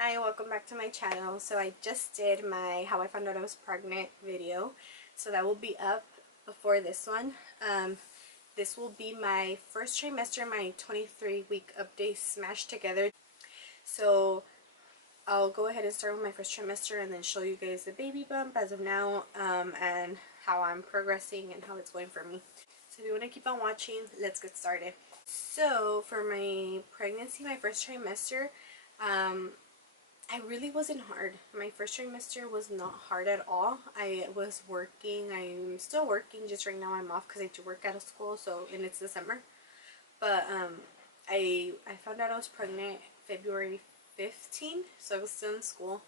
Hi, welcome back to my channel. So I just did my how I found out I was pregnant video, so that will be up before this one. This will be my first trimester, my 23-week update smashed together. So I'll go ahead and start with my first trimester and then show you guys the baby bump as of now, and how I'm progressing and how it's going for me. So if you want to keep on watching, let's get started. So for my pregnancy, my first trimester, I really wasn't hard. My first trimester was not hard at all. I was working. I'm still working. Just right now I'm off because I do work out of school. So, and it's December. But I found out I was pregnant February 15th. So I was still in school.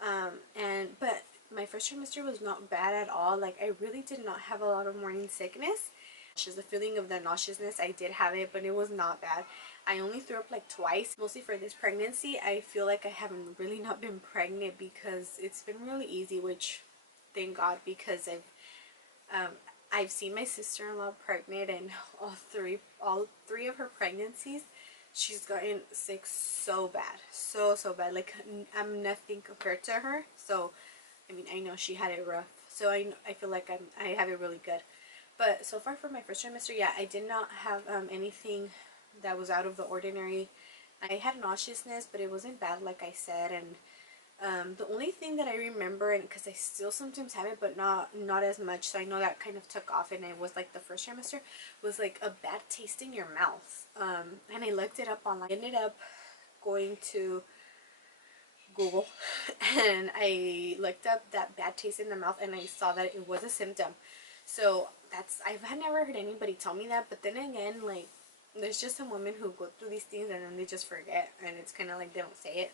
But my first trimester was not bad at all. Like, I really did not have a lot of morning sickness. Just the feeling of the nauseousness, I did have it, but it was not bad. I only threw up like twice. Mostly for this pregnancy, I feel like I haven't really not been pregnant because it's been really easy, which thank God, because I've seen my sister-in-law pregnant, and all three of her pregnancies, she's gotten sick so bad, so bad. Like, I'm nothing compared to her. So I mean, I know she had it rough, so I feel like I have it really good. But so far for my first trimester, yeah, I did not have anything that was out of the ordinary. I had nauseousness, but it wasn't bad, like I said. And the only thing that I remember, and because I still sometimes have it, but not as much, so I know that kind of took off, and it was like the first trimester, was like a bad taste in your mouth. And I looked it up online. I ended up going to Google and I looked up that bad taste in the mouth, and I saw that it was a symptom. So I've never heard anybody tell me that, but then again, like, there's just some women who go through these things and then they just forget, and it's kind of like they don't say it.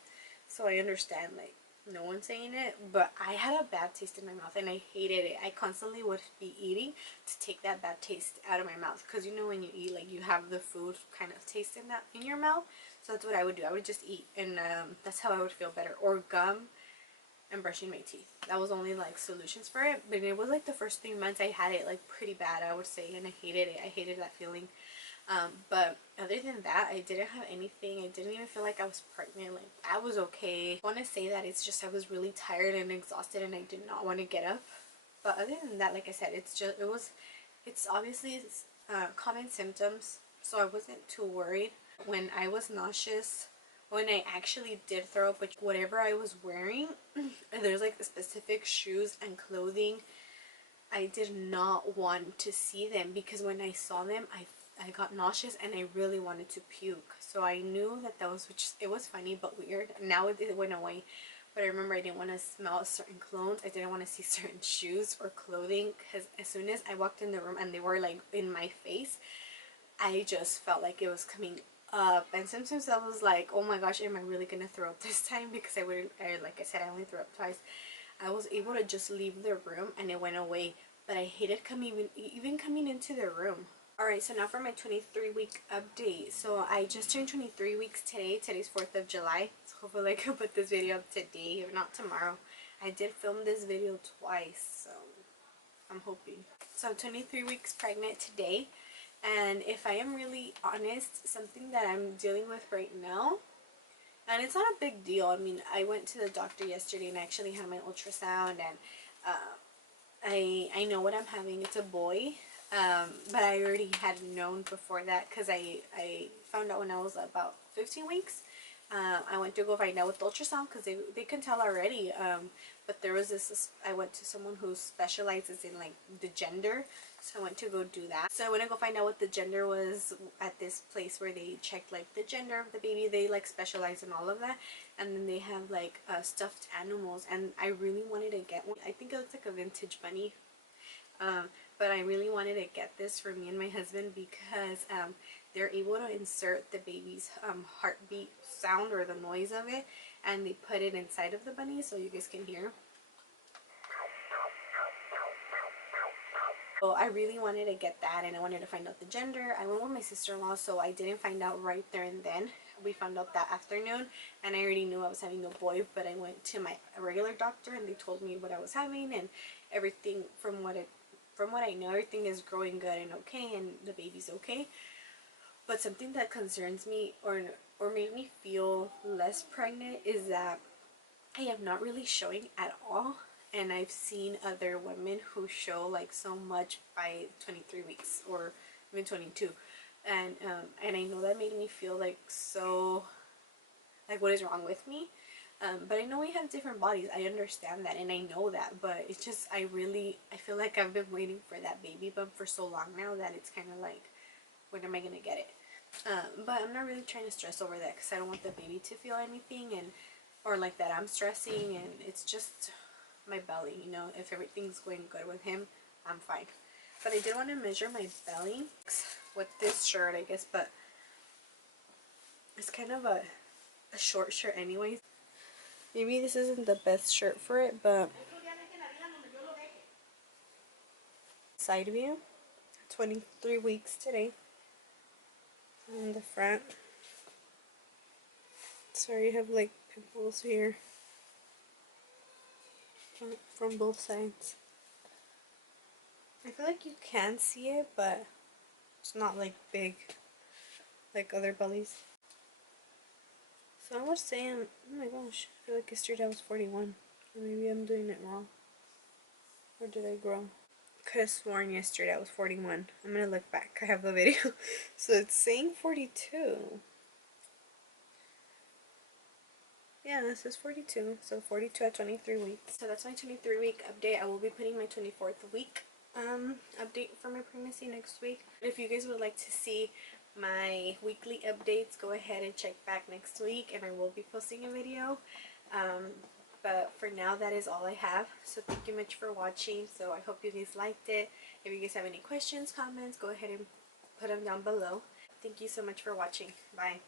So I understand, like, no one's saying it, but I had a bad taste in my mouth and I hated it. I constantly would be eating to take that bad taste out of my mouth, because you know when you eat, like, you have the food kind of taste in your mouth. So that's what I would do. I would just eat, and that's how I would feel better. Or gum and brushing my teeth. That was only like solutions for it. But it was like the first 3 months I had it like pretty bad, I would say, and I hated it. I hated that feeling. But other than that, I didn't have anything. I didn't even feel like I was pregnant. Like, I was okay. I want to say that it's just I was really tired and exhausted, and I did not want to get up. But other than that, like I said, it's obviously common symptoms, so I wasn't too worried. When I was nauseous, when I actually did throw up, which whatever I was wearing, there's like specific shoes and clothing, I did not want to see them, because when I saw them, I got nauseous and I really wanted to puke. So I knew that was, which it was funny but weird. Now it went away. But I remember I didn't want to smell certain clothes. I didn't want to see certain shoes or clothing, because as soon as I walked in the room and they were like in my face, I just felt like it was coming up. And sometimes I was like, oh my gosh, am I really gonna throw up this time? Because like I said, I only threw up twice. I was able to just leave the room and it went away, but I hated even coming into the room. Alright, so now for my 23-week update. So I just turned 23 weeks today. Today's 4th of July. So hopefully I can put this video up today, if not tomorrow. I did film this video twice, so I'm hoping. So I'm 23 weeks pregnant today. And if I am really honest, something that I'm dealing with right now, and it's not a big deal. I mean, I went to the doctor yesterday and I actually had my ultrasound, and I know what I'm having. It's a boy, but I already had known before that, because I found out when I was about 15 weeks. I went to go find out with ultrasound, because they can tell already. But there was I went to someone who specializes in like the gender, so I went to go do that. So I went to go find out what the gender was at this place where they checked like the gender of the baby. They like specialize in all of that, and then they have like stuffed animals, and I really wanted to get one. I think it looks like a vintage bunny. But I really wanted to get this for me and my husband, because they're able to insert the baby's heartbeat sound, or the noise of it, and they put it inside of the bunny so you guys can hear. So I really wanted to get that, and I wanted to find out the gender. I went with my sister-in-law, so I didn't find out right there and then. We found out that afternoon, and I already knew I was having a boy, but I went to my regular doctor and they told me what I was having, and everything from what I know, everything is growing good and okay, and the baby's okay. But something that concerns me, or or made me feel less pregnant is that I am not really showing at all, and I've seen other women who show like so much by 23 weeks or even 22, and I know that made me feel like so, like, what is wrong with me? But I know we have different bodies. I understand that and I know that, but it's just I feel like I've been waiting for that baby bump for so long now that it's kind of like, when am I gonna get it? But I'm not really trying to stress over that because I don't want the baby to feel anything, and or like that I'm stressing, and it's just my belly, you know. If everything's going good with him, I'm fine. But I did want to measure my belly with this shirt, I guess, but it's kind of a short shirt anyways. Maybe this isn't the best shirt for it, but side view, 23 weeks today. On the front, sorry, I have like pimples here from both sides. I feel like you can see it, but it's not like big like other bellies. So I was saying, oh my gosh, I feel like yesterday I was 41. Or maybe I'm doing it wrong. Or did I grow? Could have sworn yesterday I was 41. I'm gonna look back. I have the video. So it's saying 42. Yeah, this is 42. So 42 at 23 weeks. So that's my 23 week update. I will be putting my 24th week update for my pregnancy next week. If you guys would like to see my weekly updates, go ahead and check back next week and I will be posting a video. But for now, that is all I have. So thank you much for watching. So I hope you guys liked it. If you guys have any questions, comments, go ahead and put them down below. Thank you so much for watching. Bye.